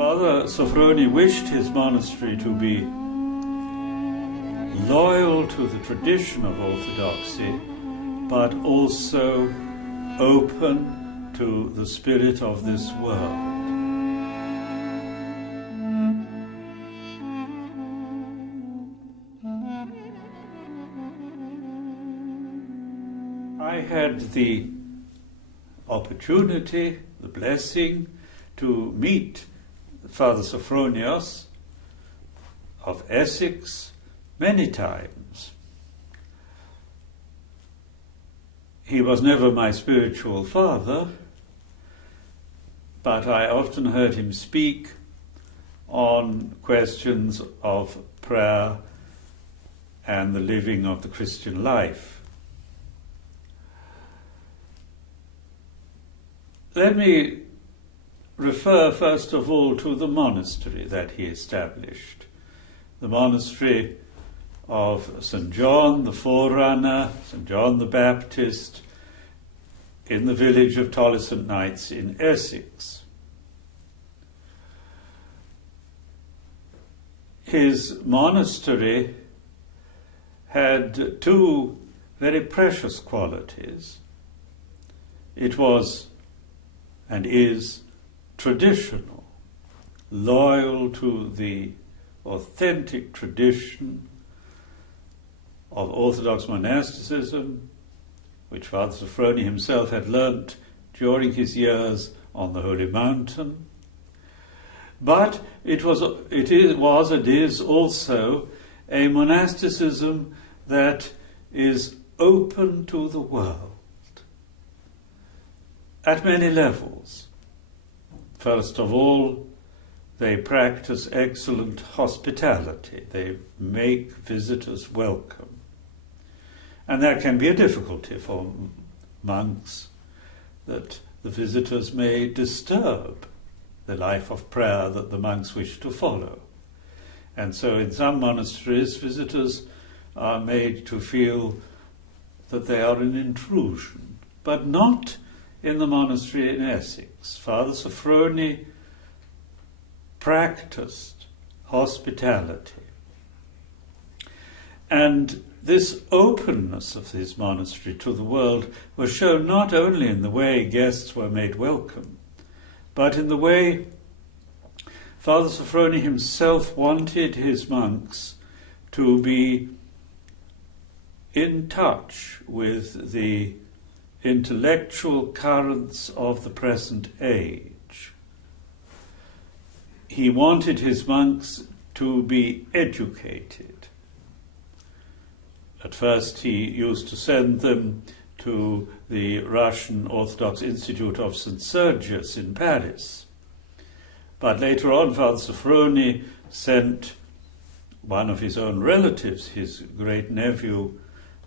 Father Sophronii wished his monastery to be loyal to the tradition of orthodoxy, but also open to the spirit of this world. I had the opportunity, the blessing, to meet Father Sophronios of Essex many times. He was never my spiritual father, but I often heard him speak on questions of prayer and the living of the Christian life. Let me refer first of all to the monastery that he established, the monastery of St. John the Forerunner, St. John the Baptist, in the village of Tollisant Knights in Essex. His monastery had two very precious qualities. It was and is traditional, loyal to the authentic tradition of Orthodox monasticism, which Father Sophrony himself had learnt during his years on the Holy Mountain. But it is also a monasticism that is open to the world at many levels. First of all, they practice excellent hospitality. They make visitors welcome. And that can be a difficulty for monks, that the visitors may disturb the life of prayer that the monks wish to follow. And so in some monasteries, visitors are made to feel that they are an intrusion, but not in the monastery in Essex. Father Sophrony practiced hospitality. And this openness of his monastery to the world was shown not only in the way guests were made welcome, but in the way Father Sophrony himself wanted his monks to be in touch with the intellectual currents of the present age. He wanted his monks to be educated. At first he used to send them to the Russian Orthodox Institute of St. Sergius in Paris. But later on, Father Sophrony sent one of his own relatives, his great-nephew,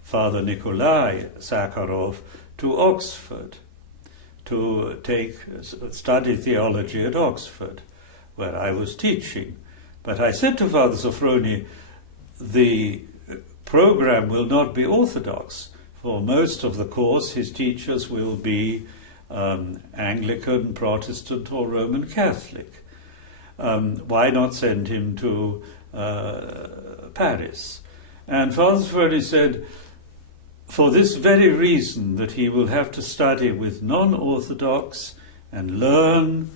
Father Nikolai Sakharov, to Oxford to study theology at Oxford, where I was teaching. But I said to Father Sophrony, the program will not be orthodox. For most of the course, his teachers will be Anglican, Protestant, or Roman Catholic. Why not send him to Paris? And Father Sophrony said, for this very reason, that he will have to study with non-Orthodox and learn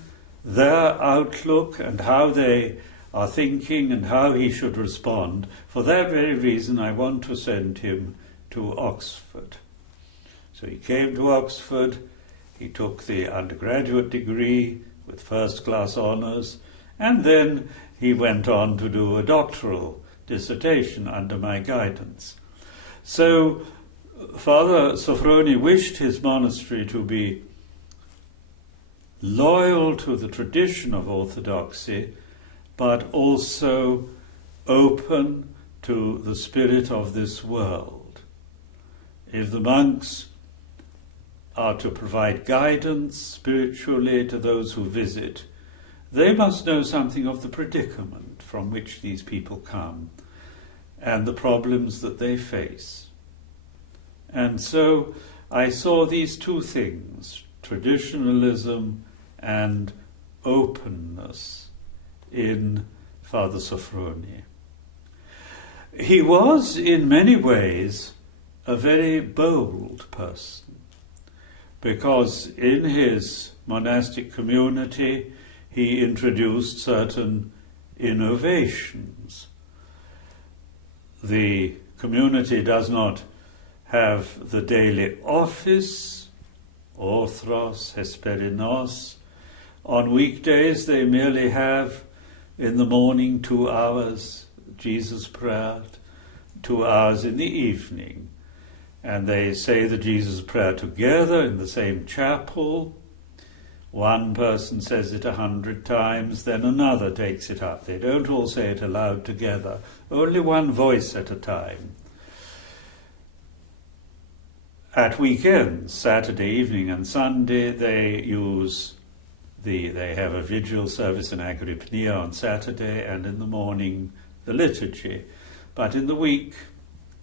their outlook and how they are thinking and how he should respond. For that very reason, I want to send him to Oxford. So he came to Oxford, he took the undergraduate degree with first-class honours, and then he went on to do a doctoral dissertation under my guidance. So Father Sophrony wished his monastery to be loyal to the tradition of orthodoxy, but also open to the spirit of this world. If the monks are to provide guidance spiritually to those who visit, they must know something of the predicament from which these people come and the problems that they face. And so I saw these two things, traditionalism and openness, in Father Sophronii. He was, in many ways, a very bold person, because in his monastic community he introduced certain innovations. The community does not have the daily office, orthros, hesperinos. On weekdays they merely have in the morning 2 hours Jesus prayer, 2 hours in the evening. And they say the Jesus prayer together in the same chapel. One person says it 100 times, then another takes it up. They don't all say it aloud together, only one voice at a time. At weekends, Saturday evening and Sunday, they have a vigil service in Agrippina on Saturday, and in the morning the liturgy. But in the week,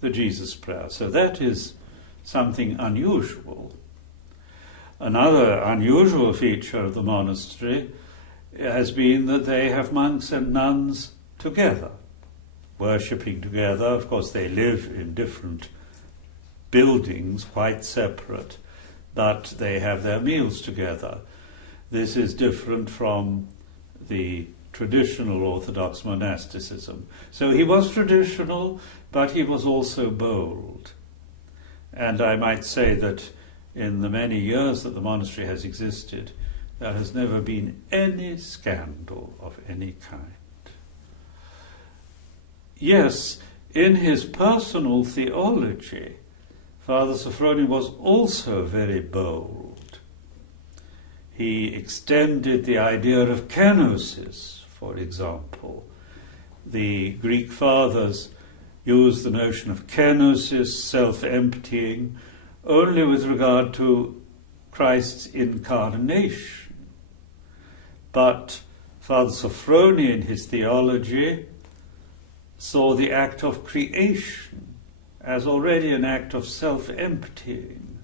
the Jesus prayer. So that is something unusual. Another unusual feature of the monastery has been that they have monks and nuns together, worshipping together. Of course, they live in different buildings, quite separate, but they have their meals together. This is different from the traditional Orthodox monasticism. So he was traditional, but he was also bold. And I might say that in the many years that the monastery has existed, there has never been any scandal of any kind. Yes, in his personal theology, Father Sophrony was also very bold. He extended the idea of kenosis, for example. The Greek fathers used the notion of kenosis, self-emptying, only with regard to Christ's incarnation. But Father Sophrony in his theology saw the act of creation as already an act of self-emptying.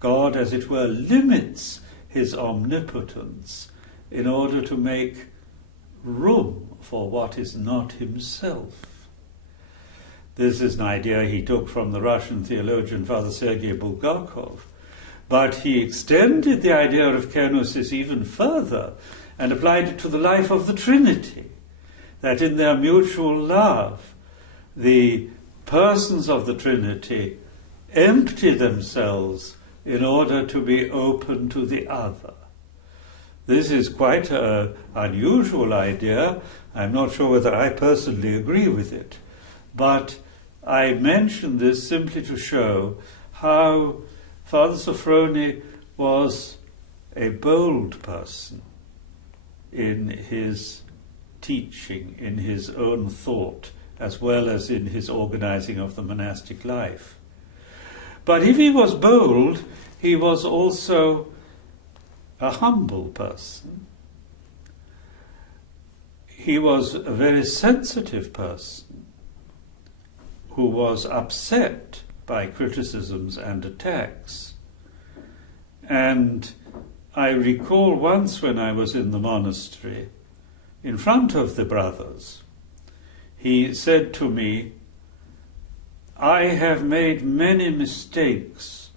God, as it were, limits his omnipotence in order to make room for what is not himself. This is an idea he took from the Russian theologian Father Sergei Bulgakov, but he extended the idea of kenosis even further and applied it to the life of the Trinity, that in their mutual love, the persons of the Trinity empty themselves in order to be open to the other. This is quite an unusual idea. I'm not sure whether I personally agree with it, but I mention this simply to show how Father Sophrony was a bold person in his teaching, in his own thought, as well as in his organizing of the monastic life. But if he was bold, he was also a humble person. He was a very sensitive person who was upset by criticisms and attacks. And I recall once when I was in the monastery, in front of the brothers, he said to me, "I have made many mistakes,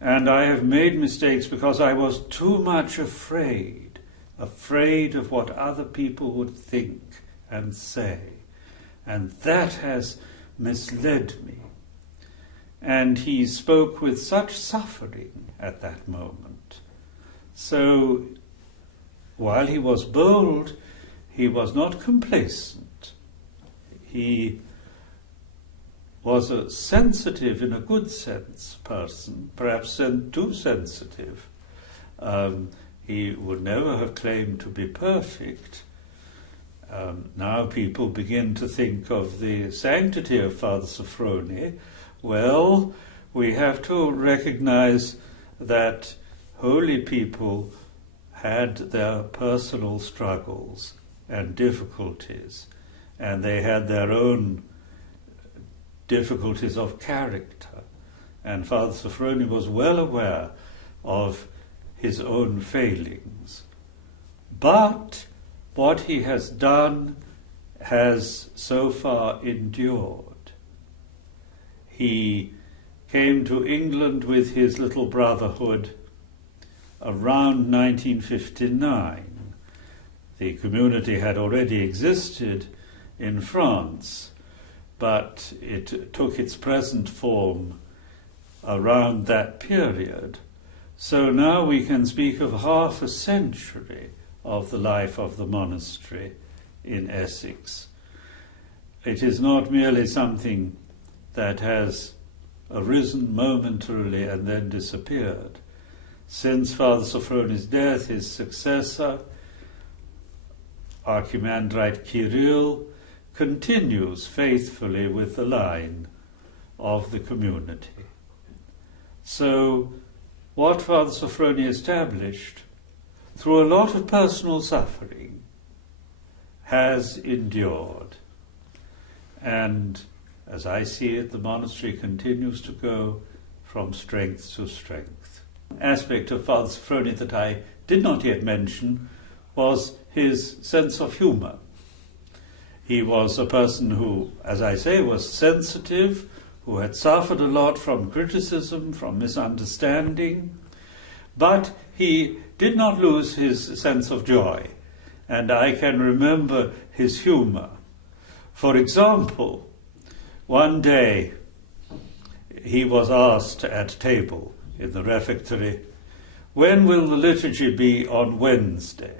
and I have made mistakes because I was too much afraid of what other people would think and say, and that has misled me." And he spoke with such suffering at that moment. So, while he was bold, he was not complacent. He was a sensitive, in a good sense, person, perhaps too sensitive. He would never have claimed to be perfect. Now people begin to think of the sanctity of Father Sophrony. Well, we have to recognize that holy people had their personal struggles and difficulties, and they had their own difficulties of character. And Father Sophrony was well aware of his own failings. But what he has done has so far endured. He came to England with his little brotherhood around 1959. The community had already existed in France, but it took its present form around that period. So now we can speak of half a century of the life of the monastery in Essex. It is not merely something that has arisen momentarily and then disappeared. Since Father Sophroni's death, his successor, Archimandrite Kirill, continues faithfully with the line of the community. So what Father Sophroni established, through a lot of personal suffering, has endured. And as I see it, the monastery continues to go from strength to strength. Aspect of Father Sophroni that I did not yet mention was his sense of humour. He was a person who, as I say, was sensitive, who had suffered a lot from criticism, from misunderstanding, but he did not lose his sense of joy, and I can remember his humour. For example, one day he was asked at table in the refectory, "When will the liturgy be on Wednesday?"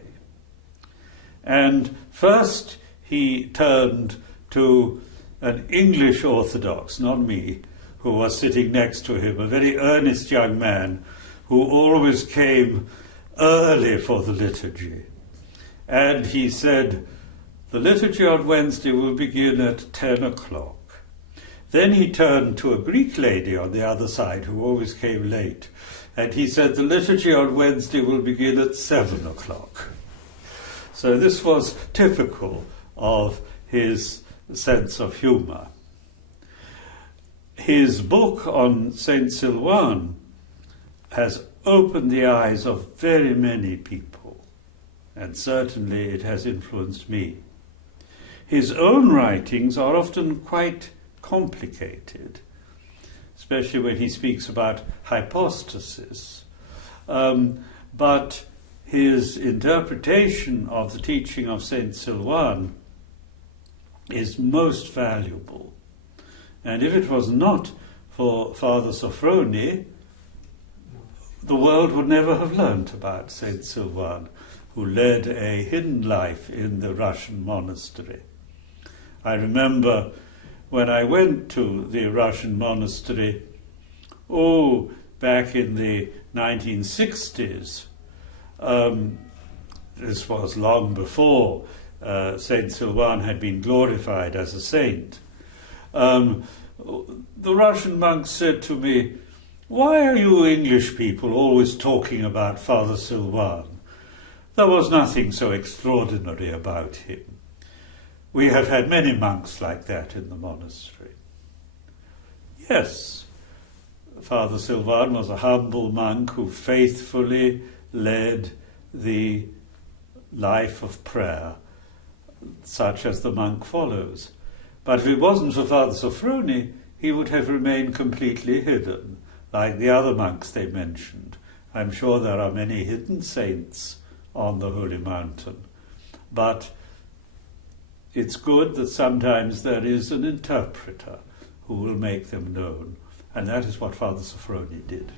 And first he turned to an English Orthodox, not me, who was sitting next to him, a very earnest young man who always came early for the liturgy. And he said, "The liturgy on Wednesday will begin at 10 o'clock. Then he turned to a Greek lady on the other side who always came late, and he said, "The liturgy on Wednesday will begin at 7 o'clock. So this was typical of his sense of humour. His book on Saint Siluan has opened the eyes of very many people, and certainly it has influenced me. His own writings are often quite complicated, especially when he speaks about hypostasis. But his interpretation of the teaching of Saint Siluan is most valuable. And if it was not for Father Sophroni, the world would never have learnt about Saint Siluan, who led a hidden life in the Russian monastery. I remember when I went to the Russian monastery, back in the 1960s, this was long before Saint Siluan had been glorified as a saint. The Russian monks said to me, "Why are you English people always talking about Father Siluan? There was nothing so extraordinary about him." We have had many monks like that in the monastery. Yes, Father Siluan was a humble monk who faithfully led the life of prayer, such as the monk follows. But if it wasn't for Father Sophroni, he would have remained completely hidden, like the other monks they mentioned. I'm sure there are many hidden saints on the Holy Mountain, but it's good that sometimes there is an interpreter who will make them known, and that is what Father Sophroni did.